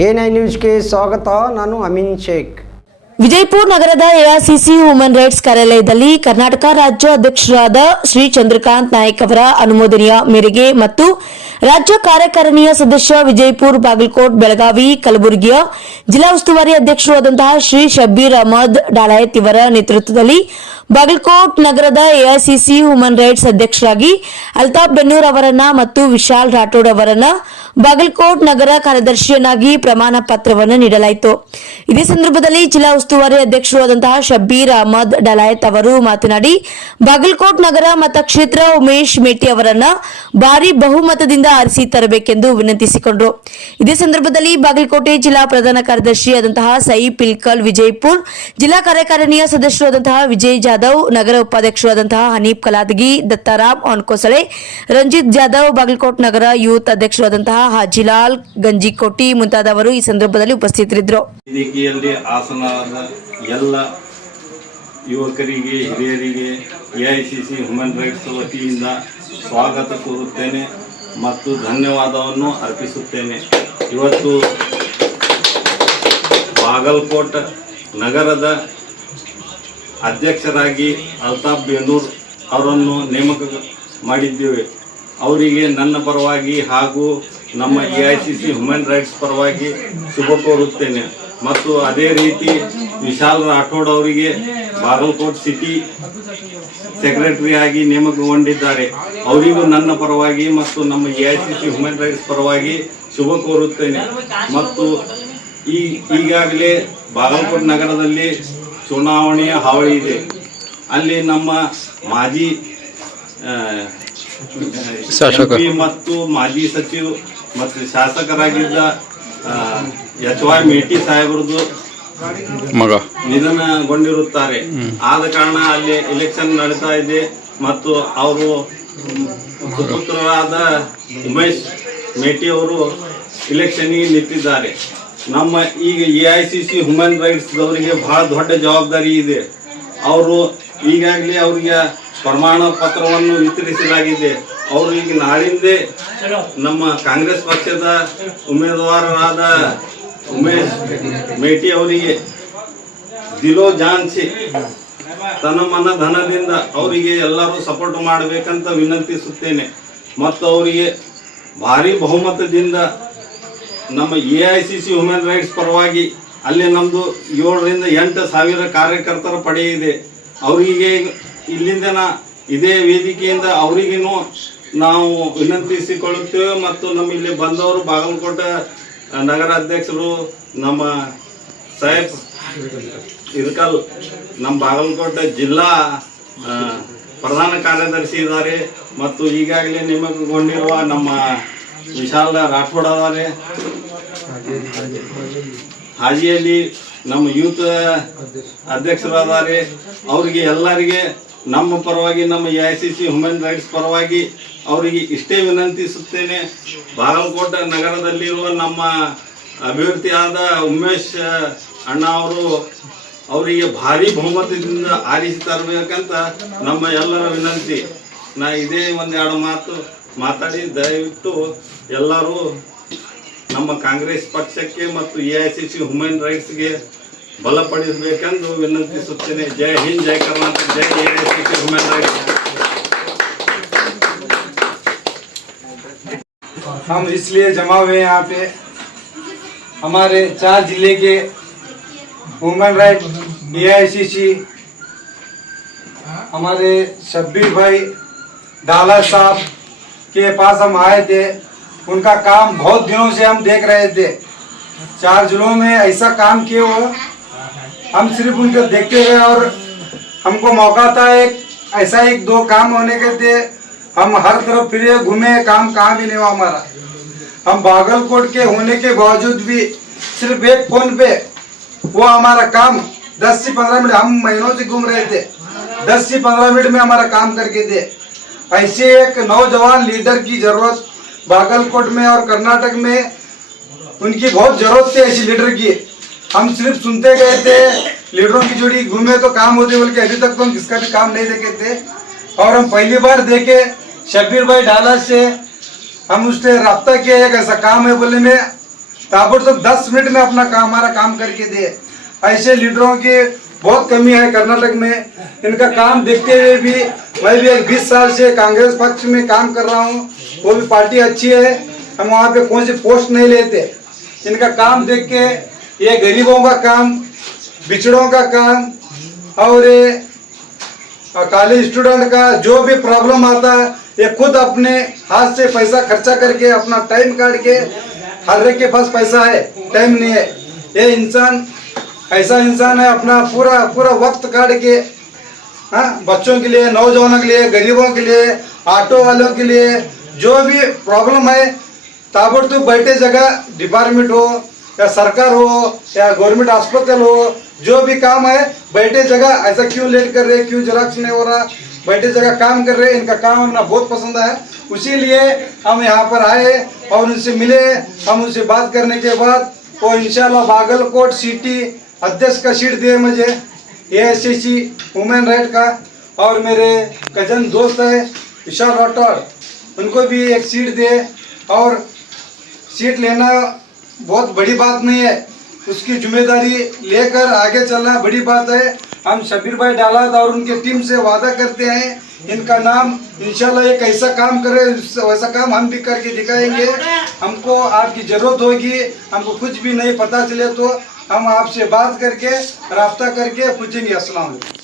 A9 ನ್ಯೂಸ್ಗೆ ಸ್ವಾಗತ. ನಾನು ಅಮೀನ್ ಶೇಖ್. ವಿಜಯಪುರ ನಗರದ ಎಐಸಿಸಿ ಹ್ಯೂಮನ್ ರೈಟ್ಸ್ ಕಾರ್ಯಾಲಯದಲ್ಲಿ ಕರ್ನಾಟಕ ರಾಜ್ಯ ಅಧ್ಯಕ್ಷರಾದ ಶ್ರೀ ಚಂದ್ರಕಾಂತ್ ನಾಯ್ಕ್ ಅವರ ಅನುಮೋದನೆಯ ಮೇರೆಗೆ ಮತ್ತು ರಾಜ್ಯ ಕಾರ್ಯಕಾರಿಣಿಯ ಸದಸ್ಯ ವಿಜಯಪುರ, ಬಾಗಲಕೋಟ್, ಬೆಳಗಾವಿ, ಕಲಬುರಗಿಯ ಜಿಲ್ಲಾ ಉಸ್ತುವಾರಿ ಅಧ್ಯಕ್ಷರು ಆದಂತಹ ಶ್ರೀ ಶಬ್ಬೀರ್ ಅಹಮದ್ ಡಾಳಾಯತ್ ಇವರ ನೇತೃತ್ವದಲ್ಲಿ ಬಾಗಲಕೋಟ್ ನಗರದ ಎಐಸಿಸಿ ಹ್ಯೂಮನ್ ರೈಟ್ಸ್ ಅಧ್ಯಕ್ಷರಾಗಿ ಅಲ್ತಾಫ್ ಬೆನ್ನೂರ್ ಅವರನ್ನ ಮತ್ತು ವಿಶಾಲ್ ರಾಠೋಡ್ ಅವರನ್ನ ಬಾಗಲಕೋಟ್ ನಗರ ಕಾರ್ಯದರ್ಶಿಯನ್ನಾಗಿ ಪ್ರಮಾಣ ಪತ್ರವನ್ನು ನೀಡಲಾಯಿತು. ಇದೇ ಸಂದರ್ಭದಲ್ಲಿ ಜಿಲ್ಲಾ ಉಸ್ತುವಾರಿ ಅಧ್ಯಕ್ಷರು ಆದಂತಹ ಶಬ್ಬೀರ್ ಅಹಮದ್ ಡಾಳಾಯತ್ ಅವರು ಮಾತನಾಡಿ, ಬಾಗಲಕೋಟ್ ನಗರ ಮತಕ್ಷೇತ್ರ ಉಮೇಶ್ ಮೇಟಿ ಅವರನ್ನ ಭಾರಿ ಬಹುಮತದಿಂದ ಆರಿಸಿ ತರಬೇಕೆಂದು ವಿನಂತಿಸಿಕೊಂಡರು. ಇದೇ ಸಂದರ್ಭದಲ್ಲಿ ಬಾಗಲಕೋಟೆ ಜಿಲ್ಲಾ ಪ್ರಧಾನ ಕಾರ್ಯದರ್ಶಿ ಆದಂತಹ ಸಯೀದ್ ಪಿಲ್ಕಲ್, ವಿಜಯಪುರ ಜಿಲ್ಲಾ ಕಾರ್ಯಕಾರಿಣಿಯ ಸದಸ್ಯರಾದಂತಹ ವಿಜಯ್ ಜಾಧವ್, ನಗರ ಉಪಾಧ್ಯಕ್ಷರಾದಂತಹ ಹನೀಫ್ ಕಲಾದಗಿ, ದತ್ತಾರಾಮ್ ಆನ್ಕೋಸಳೆ, ರಂಜಿತ್ ಜಾಧವ್, ಬಾಗಲಕೋಟ್ ನಗರ ಯೂತ್ ಅಧ್ಯಕ್ಷರಾದಂತಹ ಹಾಜಿಲಾಲ್ ಗಂಜಿಕೋಟಿ ಮುಂತಾದವರು ಈ ಸಂದರ್ಭದಲ್ಲಿ ಉಪಸ್ಥಿತರಿದ್ದರು. ವೇದಿಕೆಯಲ್ಲಿ ಆಸನದ ಎಲ್ಲ ಯುವಕರಿಗೆ, ಹಿರಿಯರಿಗೆ ಎಐಸಿಸಿ ಹ್ಯೂಮನ್ ರೈಟ್ಸ್ ವತಿಯಿಂದ ಸ್ವಾಗತ ಕೋರುತ್ತೇನೆ ಮತ್ತು ಧನ್ಯವಾದವನ್ನು ಅರ್ಪಿಸುತ್ತೇನೆ. ಇವತ್ತು ಬಾಗಲಕೋಟ್ ನಗರದ ಅಧ್ಯಕ್ಷರಾಗಿ ಅಲ್ತಾಫ್ ಬೆನ್ನೂರ್ ಅವರನ್ನು ನೇಮಕ ಮಾಡಿದ್ದೇವೆ. ಅವರಿಗೆ ನನ್ನ ಪರವಾಗಿ ಹಾಗೂ ನಮ್ಮ ಎಐಸಿಸಿ ಹ್ಯೂಮನ್ ರೈಟ್ಸ್ ಪರವಾಗಿ ಶುಭ ಕೋರುತ್ತೇನೆ. ಮತ್ತು ಅದೇ ರೀತಿ ವಿಶಾಲ್ ರಾಠೋಡ್ ಅವರಿಗೆ ಬಾಗಲಕೋಟ್ ಸಿಟಿ ಸೆಕ್ರೆಟರಿ ಆಗಿ ನೇಮಕಗೊಂಡಿದ್ದಾರೆ. ಅವರಿಗೂ ನನ್ನ ಪರವಾಗಿ ಮತ್ತು ನಮ್ಮ ಎಐಸಿಸಿ ಹ್ಯೂಮನ್ ರೈಟ್ಸ್ ಪರವಾಗಿ ಶುಭ ಕೋರುತ್ತೇನೆ. ಮತ್ತು ಈಗಾಗಲೇ ಬಾಗಲಕೋಟ್ ನಗರದಲ್ಲಿ ಚುನಾವಣೆಯ ಹಾವಳಿ ಇದೆ. ಅಲ್ಲಿ ನಮ್ಮ ಮಾಜಿ ಎಂಪಿ ಮತ್ತು ಮಾಜಿ ಸಚಿವ ಮತ್ತು ಶಾಸಕರಾಗಿದ್ದ ಎಚ್.ವೈ. ಮೇಟಿ ಸಾಹೇಬರದು ನಿಧನಗೊಂಡಿರುತ್ತಾರೆ. ಆದ ಕಾರಣ ಅಲ್ಲಿ ಎಲೆಕ್ಷನ್ ನಡೀತಾ ಇದೆ ಮತ್ತು ಅವರು ಸುಪುತ್ರರಾದ ಉಮೇಶ್ ಮೇಟಿ ಅವರು ಎಲೆಕ್ಷನ್ಗೆ ನಿಂತಿದ್ದಾರೆ. ನಮ್ಮ ಈಗ ಎಐಸಿಸಿ ಹ್ಯೂಮನ್ ರೈಟ್ಸ್ ಅವರಿಗೆ ಬಹಳ ದೊಡ್ಡ ಜವಾಬ್ದಾರಿ ಇದೆ. ಅವರು ಈಗಾಗಲೇ ಅವರಿಗೆ ಪ್ರಮಾಣ ಪತ್ರವನ್ನು ವಿತರಿಸಲಾಗಿದೆ. ಅವರು ಈಗ ನಾಳಿಂದೇ ನಮ್ಮ ಕಾಂಗ್ರೆಸ್ ಪಕ್ಷದ ಉಮೇದುವಾರರಾದ ಉಮೇಶ್ ಮೇಟಿ ಅವರಿಗೆ ದಿಲೋ ಜಾನ್ಸಿ ತನ್ನ ಮನ ಧನದಿಂದ ಅವರಿಗೆ ಎಲ್ಲರೂ ಸಪೋರ್ಟ್ ಮಾಡಬೇಕಂತ ವಿನಂತಿಸುತ್ತೇನೆ. ಮತ್ತು ಅವರಿಗೆ ಭಾರಿ ಬಹುಮತದಿಂದ ನಮ್ಮ ಎಐಸಿಸಿ ಹ್ಯೂಮನ್ ರೈಟ್ಸ್ ಪರವಾಗಿ ಅಲ್ಲಿ ನಮ್ಮದು 7ರಿಂದ 8 ಸಾವಿರ ಕಾರ್ಯಕರ್ತರ ಪಡೆ ಇದೆ. ಅವರಿಗೆ ಇಲ್ಲಿಂದ ಇದೇ ವೇದಿಕೆಯಿಂದ ಅವರಿಗೂ ನಾವು ವಿನಂತಿಸಿಕೊಳ್ಳುತ್ತೇವೆ. ಮತ್ತು ನಮ್ಮ ಇಲ್ಲಿ ಬಂದವರು ಬಾಗಲಕೋಟೆ ನಗರ ಅಧ್ಯಕ್ಷರು ನಮ್ಮ ಸಾಹೇಬ್ ಇರ್ಕಲ್, ನಮ್ಮ ಬಾಗಲಕೋಟೆ ಜಿಲ್ಲಾ ಪ್ರಧಾನ ಕಾರ್ಯದರ್ಶಿ ಇದ್ದಾರೆ ಮತ್ತು ಈಗಾಗಲೇ ನೇಮಕಗೊಂಡಿರುವ ನಮ್ಮ ವಿಶಾಲ್ ರಾಠೋಡ್ ಅವರೇ, ಹಾಜಿಯಲ್ಲಿ ನಮ್ಮ ಯೂತ್ ಅಧ್ಯಕ್ಷರಾದರೆ ಅವರಿಗೆ ಎಲ್ಲರಿಗೆ ನಮ್ಮ ಪರವಾಗಿ ನಮ್ಮ ಎಐಸಿಸಿ ಹ್ಯೂಮನ್ ರೈಟ್ಸ್ ಪರವಾಗಿ ಅವರಿಗೆ ಇಷ್ಟೇ ವಿನಂತಿಸುತ್ತೇನೆ. ಬಾಗಲಕೋಟೆ ನಗರದಲ್ಲಿರುವ ನಮ್ಮ ಅಭ್ಯರ್ಥಿಯಾದ ಉಮೇಶ್ ಅಣ್ಣ ಅವರಿಗೆ ಭಾರಿ ಬಹುಮತದಿಂದ ಆರಿಸಿ ತರಬೇಕಂತ ನಮ್ಮ ಎಲ್ಲರ ವಿನಂತಿ. ನಾ ಇದೇ ಒಂದೆರಡು ಮಾತು ಮಾತಾಡಿ ದಯವಿಟ್ಟು ಎಲ್ಲರೂ ನಮ್ಮ ಕಾಂಗ್ರೆಸ್ ಪಕ್ಷಕ್ಕೆ ಮತ್ತು ಎಐಸಿಸಿ ಹ್ಯೂಮನ್ ರೈಟ್ಸ್ಗೆ ಬಲಪಡಿಸಬೇಕೆಂದು ವಿನಂತಿಸುತ್ತೇನೆ. ಜೈ ಹಿಂದ್, ಜೈ ಕರ್ನಾಟಕ, ಜೈ ಎಐಸಿಸಿ ಹ್ಯೂಮನ್ ರೈಟ್ಸ್. हम इसलिए जमा हुए यहाँ पे, हमारे 4 जिले के ह्यूमन राइट एआईसीसी हमारे शब्बीर भाई डाला साहब के पास हम आए थे. उनका काम बहुत दिनों से हम देख रहे थे. 4 जिलों में ऐसा काम किए वो, हम सिर्फ उनको देखते रहे और हमको मौका था ऐसा 1-2 काम होने के थे. हम हर तरफ फिरे, घूमे, काम कहाँ भी नहीं हुआ हमारा. हम बागलकोट के होने के बावजूद भी सिर्फ एक फोन पे वो हमारा काम 10 से 15 मिनट, हम महीनों से घूम रहे थे, 10 से 15 मिनट में हमारा काम करके थे. ऐसे एक नौजवान लीडर की जरूरत बागलकोट में और कर्नाटक में उनकी बहुत जरूरत थी. ऐसी लीडर की हम सिर्फ सुनते गए थे, लीडरों की जोड़ी घूमे तो काम होते, बोल के अभी तक तो हम किसका भी काम नहीं देखे थे. और हम पहली बार देखे शब्बीर भाई डाला से हम उससे रब्ता किया, एक ऐसा काम है बोले में ताबड़तोड़ 10 मिनट में अपना काम हमारा काम करके दे। ऐसे लीडरों की बहुत कमी है कर्नाटक में। इनका काम देखते हुए भी मैं भी 20 साल से कांग्रेस पक्ष में काम कर रहा हूँ, वो भी पार्टी अच्छी है, हम वहाँ पे कौन सी पोस्ट नहीं लेते। इनका काम देख के ये गरीबों का काम, बिछड़ों का काम और कॉलेज स्टूडेंट का जो भी प्रॉब्लम आता है ये खुद अपने हाथ से पैसा खर्चा करके अपना टाइम काट के, हर एक के पास पैसा है, टाइम नहीं है। ये इंसान ऐसा इंसान है, अपना पूरा वक्त काट के बच्चों के लिए, नौजवानों के लिए, गरीबों के लिए, ऑटो वालों के लिए जो भी प्रॉब्लम है ताबड़तोड़ बैठे जगह डिपार्टमेंट हो या सरकार हो या गवर्नमेंट अस्पताल हो, जो भी काम है बैठे जगह। ऐसा क्यों लेट कर रहे, क्यों जेरॉक्स नहीं हो रहा, बैठे जगह काम कर रहे। इनका काम हमें बहुत पसंद है, उसीलिए हम यहाँ पर आए और उनसे मिले। हम उनसे बात करने के बाद वो इंशाल्लाह बागलकोट सिटी अध्यक्ष का सीट दिए मुझे, AICC वुमेन राइट का। और मेरे कजन दोस्त है विशाल राठौर, उनको भी एक सीट दे। और सीट लेना बहुत बड़ी बात नहीं है, उसकी जिम्मेदारी लेकर आगे चलना बड़ी बात है। हम शबीर भाई डालात और उनके टीम से वादा करते हैं, इनका नाम इंशाल्लाह एक ऐसा काम करे, वैसा काम हम भी करके दिखाएंगे। हमको आपकी ज़रूरत होगी, हमको कुछ भी नहीं पता चले तो हम आपसे बात करके राब्ता करके पूछेंगे। अस्सलाम वालेकुम।